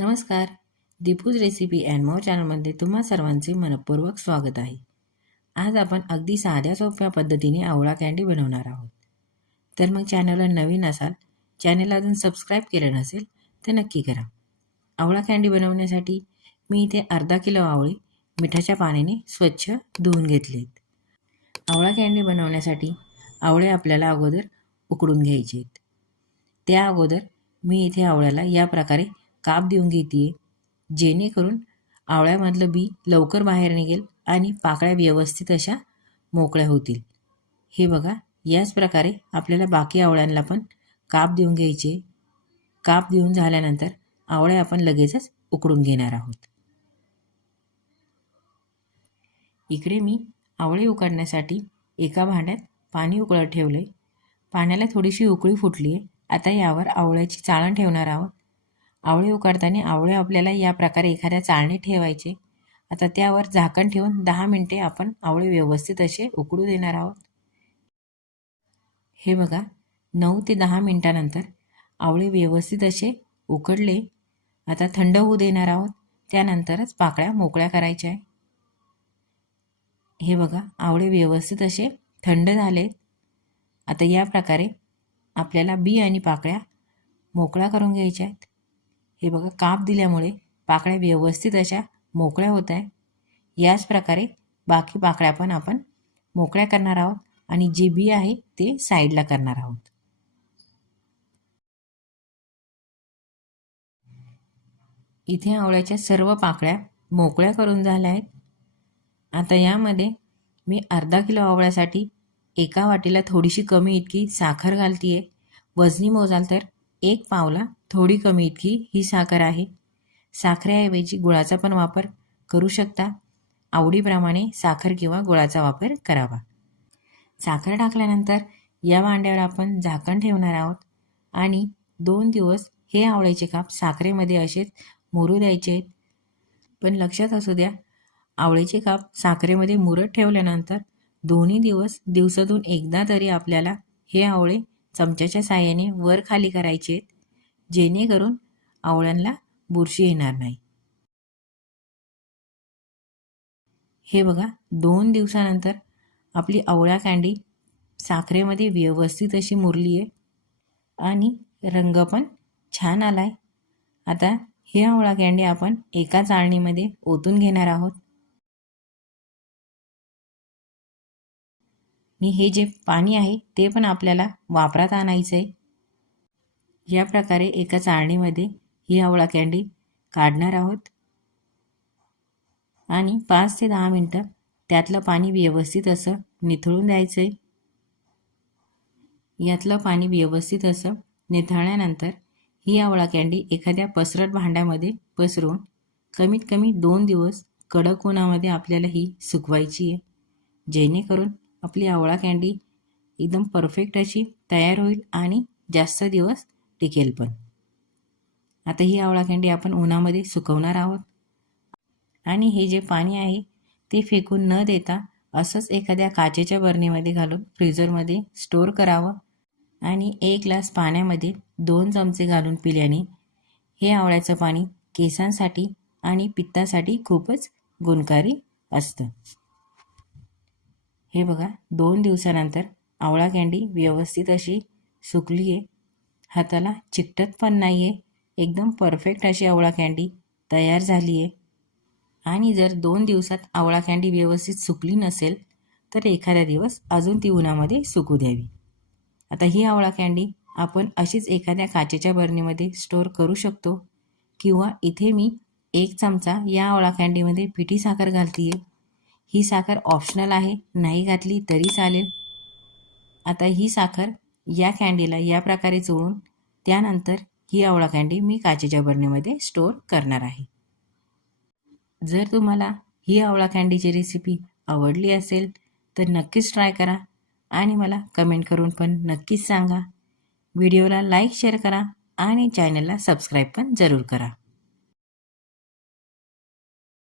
नमस्कार. दीपूज recipe and more चॅनलमध्ये तुम्हा सर्वांचे मनपूर्वक स्वागत आहे. आज आपण अगदी साध्या सोप्या पद्धतीने आवळा कँडी बनवणार आहोत. तर मग चॅनलला नवीन असाल चॅनल अजून सबस्क्राईब केलं नसेल तर नक्की करा. आवळा कँडी बनवण्यासाठी मी इथे अर्धा किलो आवळे मिठाच्या पाण्याने स्वच्छ धुवून घेतलेत. आवळा कँडी बनवण्यासाठी आवळे आपल्याला अगोदर उकडून घ्यायचे आहेत त्या अगोदर मी इथे आवळ्याला या प्रकारे काप देऊन घेते जेणेकरून आवळ्यामधलं बी लवकर बाहेर निघेल आणि पाकळ्या व्यवस्थित अशा मोकळ्या होतील. हे बघा याच प्रकारे आपल्याला बाकी आवळ्यांना पण काप देऊन घ्यायचे. काप देऊन झाल्यानंतर आवळे आपण लगेचच उकडून घेणार आहोत. इकडे मी आवळे उकडण्यासाठी एका भांड्यात पाणी उकळत ठेवलं आहे पाण्याला थोडीशी उकळी फुटली आहे आता यावर आवळ्याची चाळण ठेवणार आहोत. आवळे उकडताना आवळे आपल्याला या प्रकारे एखाद्या चाळणीत ठेवायचे. आता त्यावर झाकण ठेवून दहा मिनटे आपण आवळे व्यवस्थित असे उकडू देणार आहोत. हे बघा नऊ ते दहा मिनटानंतर आवळे व्यवस्थित असे उकडले. आता थंड होऊ देणार आहोत. त्यानंतरच पाकळ्या मोकळ्या करायच्या. आहे हे बघा आवळे व्यवस्थित असे थंड झालेत. आता या प्रकारे आपल्याला बी आणि पाकळ्या मोकळ्या करून घ्यायच्या आहेत. हे बघा काप दिल्यामुळे पाकळ्या व्यवस्थित अशा मोकळ्या होत आहे याच प्रकारे बाकी पाकळ्या पण आपण मोकळ्या करणार आहोत आणि जे बी आहे ते साईडला करणार आहोत. इथे आवळ्याच्या सर्व पाकळ्या मोकळ्या करून झाल्या आहेत. आता यामध्ये मी अर्धा किलो आवळ्यासाठी एका वाटीला थोडीशी कमी इतकी साखर घालते आहे वजनी मोजाल तर एक पावला थोडी कमी इतकी ही साखर आहे. साखरेऐवजी गुळाचा पण वापर करू शकता. आवडीप्रमाणे साखर किंवा गुळाचा वापर करावा. साखर टाकल्यानंतर या भांड्यावर आपण झाकण ठेवणार आहोत आणि दोन दिवस हे आवळ्याचे काप साखरेमध्ये असेच मुरू द्यायचे आहेत. पण लक्षात असू द्या आवळ्याचे काप साखरेमध्ये मुरत ठेवल्यानंतर दोन्ही दिवस दिवसातून एकदा तरी आपल्याला हे आवळे चमच्याच्या साह्याने वर खाली करायचे आहेत. जेणेकरून आवळ्यांना बुरशी येणार नाही. हे बघा दोन दिवसानंतर आपली आवळा कँडी साखरेमध्ये व्यवस्थित अशी मुरली आहे आणि रंग पण छान आला आहे आता हे आवळा कँडी आपण एका चाळणीमध्ये ओतून घेणार आहोत. आणि हे जे पाणी आहे ते पण आपल्याला वापरात आणायचं आहे या प्रकारे एका चाळणीमध्ये ही आवळा कँडी काढणार आहोत. आणि पाच ते दहा मिनटं त्यातलं पाणी व्यवस्थित असं निथळून द्यायचं आहे यातलं पाणी व्यवस्थित असं निथळल्यानंतर ही आवळा कँडी एखाद्या पसरट भांड्यामध्ये पसरून कमीत कमी दोन दिवस कडक उन्हामध्ये आपल्याला ही सुकवायची आहे. जेणेकरून आपली आवळा कँडी एकदम परफेक्ट अशी तयार होईल आणि जास्त दिवस टिकेल पण. आता ही आवळा कँडी आपण उन्हामध्ये सुकवणार आहोत. आणि हे जे पाणी आहे ते फेकून न देता असंच एखाद्या काचेच्या बरणीमध्ये घालून फ्रीजरमध्ये स्टोअर करावं. आणि एक ग्लास पाण्यामध्ये दोन चमचे घालून पिल्याने हे आवळ्याचं पाणी केसांसाठी आणि पित्तासाठी खूपच गुणकारी असतं. हे बघा दोन दिवसानंतर आवळा कँडी व्यवस्थित अशी सुकली आहे हाताला चिकटत पण नाही आहे एकदम परफेक्ट अशी आवळा कँडी तयार झाली आहे आणि जर दोन दिवसात आवळा कँडी व्यवस्थित सुकली नसेल तर एखादा दिवस अजून ती उन्हामध्ये सुकू द्यावी. आता ही आवळा कँडी आपण अशीच एखाद्या काचेच्या बरणीमध्ये स्टोअर करू शकतो. किंवा इथे मी एक चमचा या आवळा कँडीमध्ये पिठी साखर घालते आहे ही साखर ऑप्शनल आहे नाही घातली तरी चालेल. आता ही साखर या कँडीला या प्रकारे चोळून त्यानंतर ही आवळा कँडी मी काचेच्या बरणीमध्ये स्टोअर करणार आहे. जर तुम्हाला ही आवळा कँडीची रेसिपी आवडली असेल तर नक्कीच ट्राय करा आणि मला कमेंट करून पण नक्कीच सांगा. व्हिडिओला लाईक शेअर करा आणि चॅनलला सबस्क्राईब पण जरूर करा.